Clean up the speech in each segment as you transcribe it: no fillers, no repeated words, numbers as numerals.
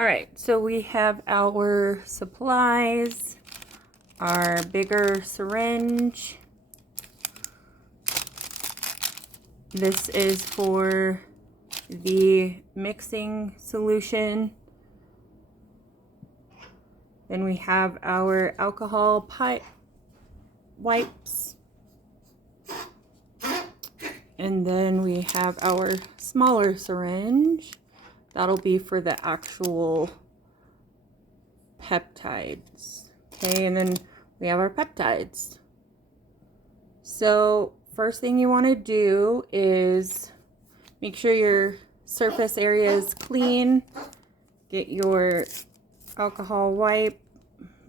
All right, so we have our supplies, our bigger syringe. This is for the mixing solution. Then we have our alcohol wipes. And then we have our smaller syringe. That'll be for the actual peptides. Okay, and then we have our peptides. So first thing you want to do is make sure your surface area is clean. Get your alcohol wipe.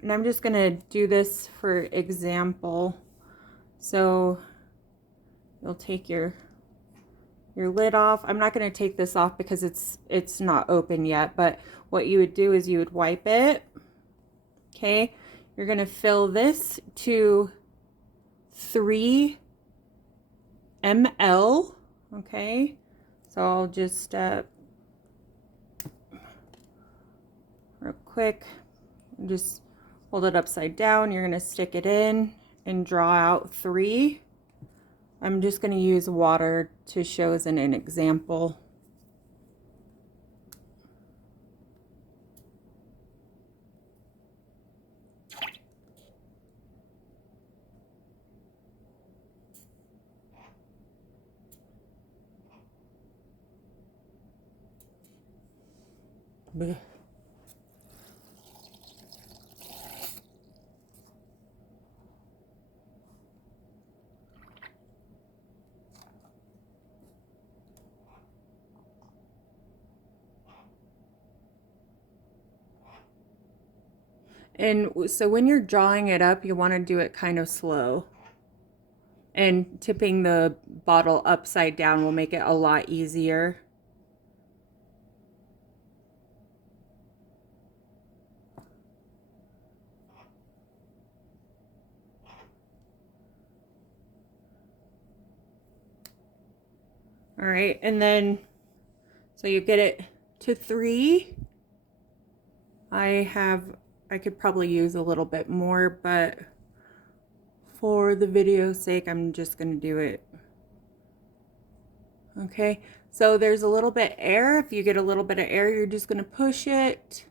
And I'm just going to do this for example. So you'll take your lid off. I'm not going to take this off because it's not open yet, but what you would do is you would wipe it. Okay, you're going to fill this to 3 ml. Okay, so I'll just real quick just hold it upside down. You're going to stick it in and draw out 3. I'm just going to use water to show as an example. Blech. And so when you're drawing it up, you want to do it kind of slow. And tipping the bottle upside down will make it a lot easier. All right, and then, so you get it to 3. I could probably use a little bit more, but for the video's sake, I'm just gonna do it. Okay, so there's a little bit air. If you get a little bit of air, you're just gonna push it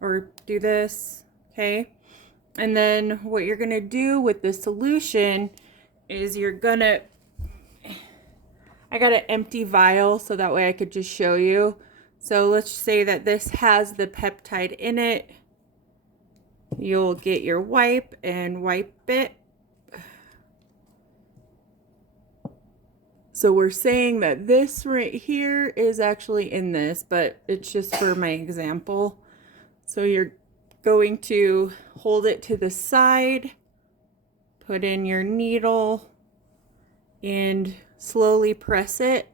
or do this, okay? And then what you're gonna do with the solution is you're gonna, I got an empty vial so that way I could just show you. So let's say that this has the peptide in it. You'll get your wipe and wipe it. So we're saying that this right here is actually in this, but it's just for my example. So you're going to hold it to the side, put in your needle, and slowly press it.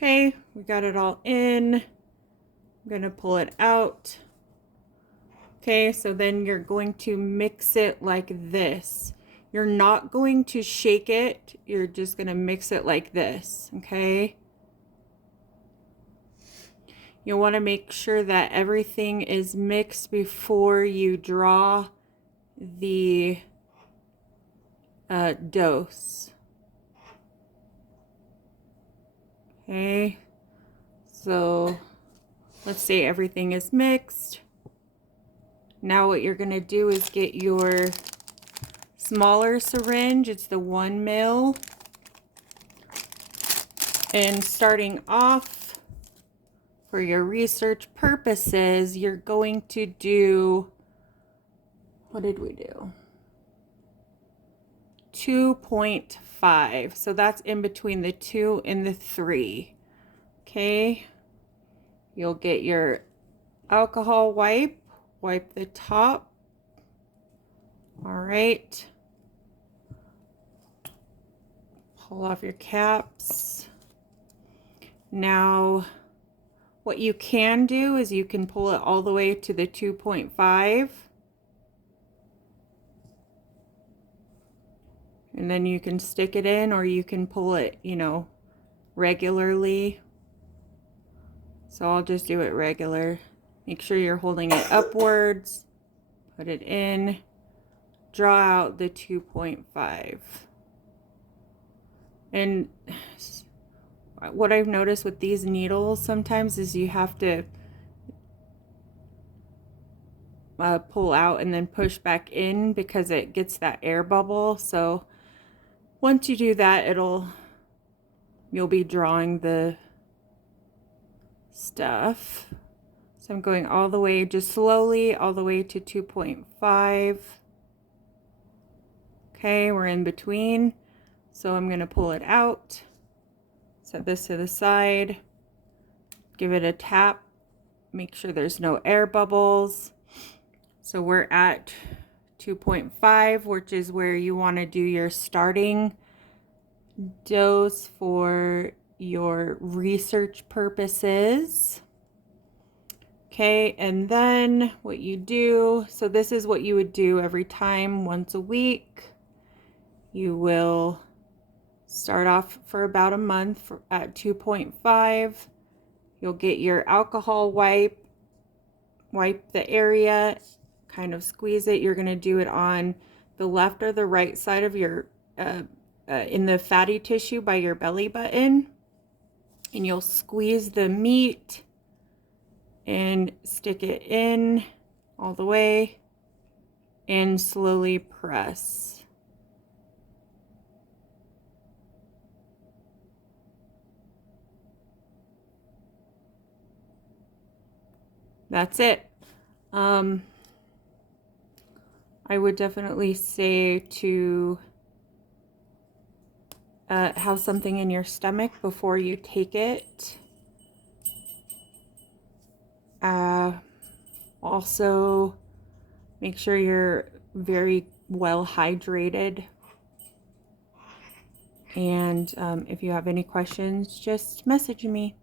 Okay, we got it all in. I'm gonna pull it out. Okay, so then you're going to mix it like this. You're not going to shake it. You're just gonna mix it like this, okay? You wanna make sure that everything is mixed before you draw the dose. Okay, so let's say everything is mixed. Now what you're gonna do is get your smaller syringe. It's the 1 ml. And starting off, for your research purposes, you're going to do, what did we do? 2.5. So that's in between the 2 and the 3. Okay. You'll get your alcohol wipe. Wipe the top. All right. Pull off your caps. Now, what you can do is you can pull it all the way to the 2.5. And then you can stick it in, or you can pull it, you know, regularly. So I'll just do it regular. Make sure you're holding it upwards. Put it in. Draw out the 2.5. And what I've noticed with these needles sometimes is you have to pull out and then push back in because it gets that air bubble. So once you do that, you'll be drawing the stuff. So I'm going all the way, just slowly, all the way to 2.5. Okay, we're in between. So I'm going to pull it out, set this to the side, give it a tap, make sure there's no air bubbles. So we're at 2.5, which is where you want to do your starting dose for your research purposes. Okay, and then what you do, so this is what you would do every time, once a week. You will start off for about a month at 2.5. You'll get your alcohol wipe the area, kind of squeeze it. You're going to do it on the left or the right side of your in the fatty tissue by your belly button, and you'll squeeze the meat and stick it in all the way and slowly press. That's it. I would definitely say to have something in your stomach before you take it. Also, make sure you're very well hydrated. And if you have any questions, just message me.